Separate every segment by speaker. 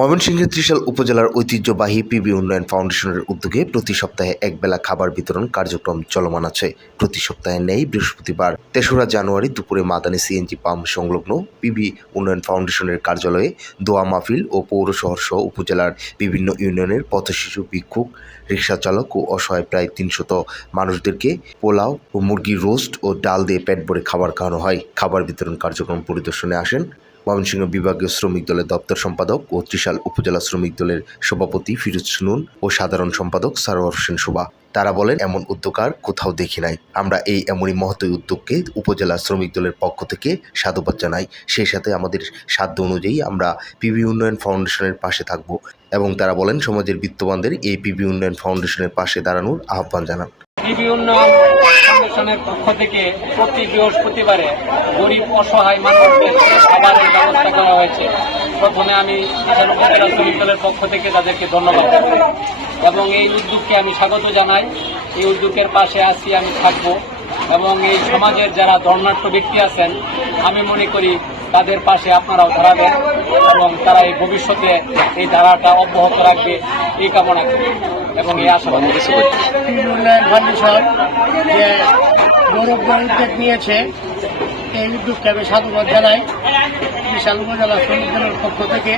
Speaker 1: ময়মনসিংহের ত্রিশাল উপজেলার ঐতিহ্যবাহী পিবি উন্নয়ন ফাউন্ডেশনের উদ্যোগে প্রতি সপ্তাহে একবেলা খাবার বিতরণ কার্যক্রম চলমান আছে। প্রতি সপ্তাহে নেই, বৃহস্পতিবার, তেসরা জানুয়ারি দুপুরে মাদানী সিএনজি পাম্প সংলগ্ন পিবি উন্নয়ন ফাউন্ডেশনের কার্যালয়ে দোয়া মাহফিল ও পৌর শহর সহ উপজেলার বিভিন্ন ইউনিয়নের পথশিশু, ভিক্ষুক, রিক্সা চালক ও অসহায় প্রায় তিনশত মানুষদেরকে পোলাও ও মুরগির রোস্ট ও ডাল দিয়ে পেট ভরে খাবার খাওয়ানো হয়। খাবার বিতরণ কার্যক্রম পরিদর্শনে আসেন ময়মনসিংহ বিভাগীয় শ্রমিক দলের দপ্তর সম্পাদক ও ত্রিশাল উপজেলা শ্রমিক দলের সভাপতি ফিরোজ সুনুন ও সাধারণ সম্পাদক সারোয়ার হোসেন শোভা। তারা বলেন, এমন উদ্যোগ আর কোথাও দেখি নাই। আমরা এই এমনই মহৎ উদ্যোগকে উপজেলা শ্রমিক দলের পক্ষ থেকে সাধুবাদ জানাই। সেই সাথে আমাদের সাধ্য অনুযায়ী আমরা পিবি উন্নয়ন ফাউন্ডেশনের পাশে থাকব। এবং তারা বলেন, সমাজের বিত্তবানদের এই পিবি উন্নয়ন ফাউন্ডেশনের পাশে দাঁড়ানোর আহ্বান জানান।
Speaker 2: টিভি উন্নয়ন ফাউন্ডেশনের পক্ষ থেকে প্রতি বৃহস্পতিবারে গরিব অসহায় মানুষদের খাবারের ব্যবস্থা করা হয়েছে। প্রথমে আমি শ্রমিক দলের পক্ষ থেকে তাদেরকে ধন্যবাদ জানাই। এবং এই উদ্যোগকে আমি স্বাগত জানাই। এই উদ্যোগের পাশে আছি আমি থাকব। এবং এই সমাজের যারা ধর্নাঢ্য ব্যক্তি আছেন, আমি মনে করি তাদের পাশে আপনারাও দাঁড়াবেন এবং তারা এই ভবিষ্যতে এই ধারাটা অব্যাহত রাখবে এই কামনা করি। এবং এই আশা
Speaker 3: উন্নয়ন ফাউন্ডেশন যে গৌরব উদ্যোগ নিয়েছে, এই উদ্যোগকে আমি সাধুবাদ জানাই। বিশাল উপজেলা শ্রমিক পক্ষ থেকে।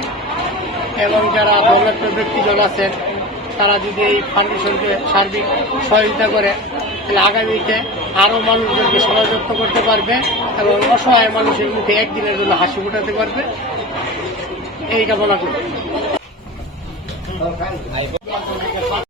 Speaker 3: এবং যারা দলের ব্যক্তিজন আছেন, তারা যদি এই ফাউন্ডেশনকে সার্বিক সহযোগিতা করে, তাহলে আগামীতে আরও মানুষদেরকে সমাজত্ব করতে পারবে এবং অসহায় মানুষের মুখে একদিনের জন্য হাসি ফোটাতে পারবে। এই কামনা করি।